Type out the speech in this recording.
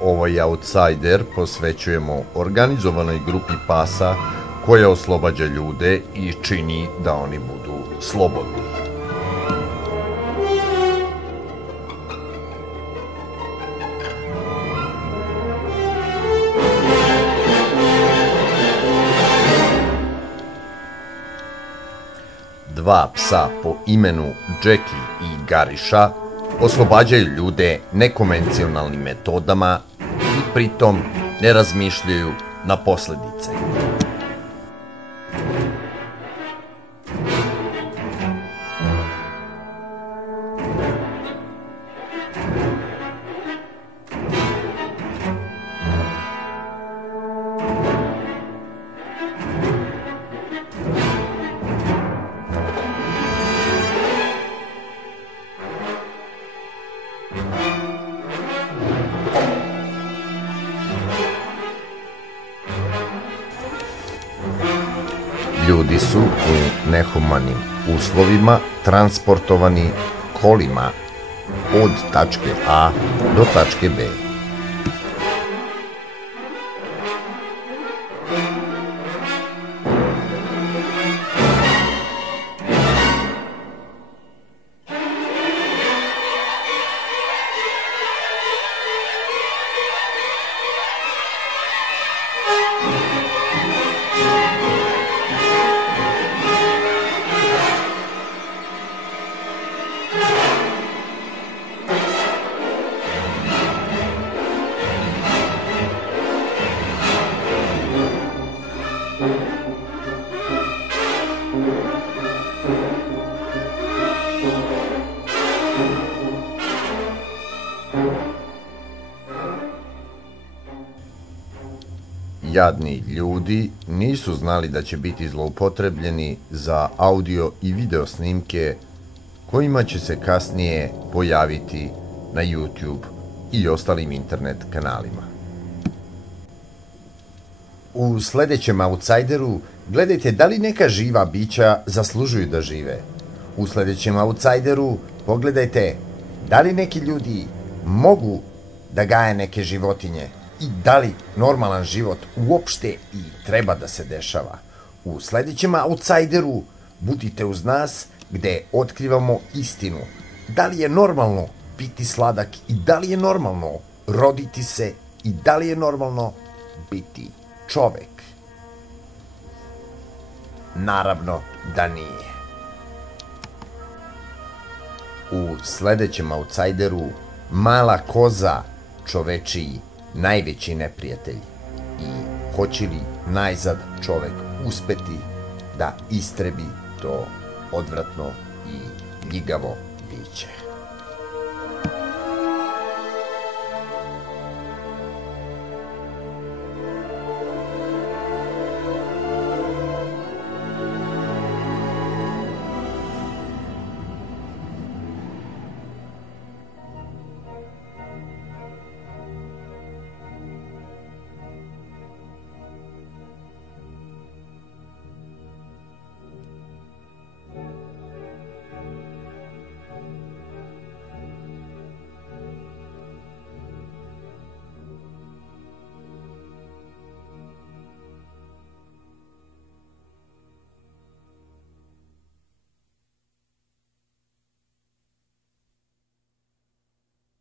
Ovaj outsider posvećujemo organizovanoj grupi pasa koja oslobađa ljude i čini da oni budu slobodni. Dva psa po imenu Jackie i Gariša oslobađaju ljude nekonvencionalnim metodama i pritom ne razmišljaju na posledice. Ljudi su u nehumanim uslovima transportovani kolima od tačke A do tačke B. Jadni ljudi nisu znali da će biti zloupotrebljeni za audio i video snimke kojima će se kasnije pojaviti na YouTube i ostalim internet kanalima. U sledećem outsideru gledajte da li neka živa bića zaslužuju da žive. U sledećem outsideru pogledajte da li neki ljudi mogu da gaje neke životinje i da li normalan život uopšte i treba da se dešava. U sledećem outsideru budite uz nas gde otkrivamo istinu. Da li je normalno biti sladak i da li je normalno roditi se i da li je normalno biti čovek? Naravno da nije. U sledećem outsideru mala koza, čovečiji najveći neprijatelj, i hoće li najzad čovek uspeti da istrebi to odvratno i ljigavo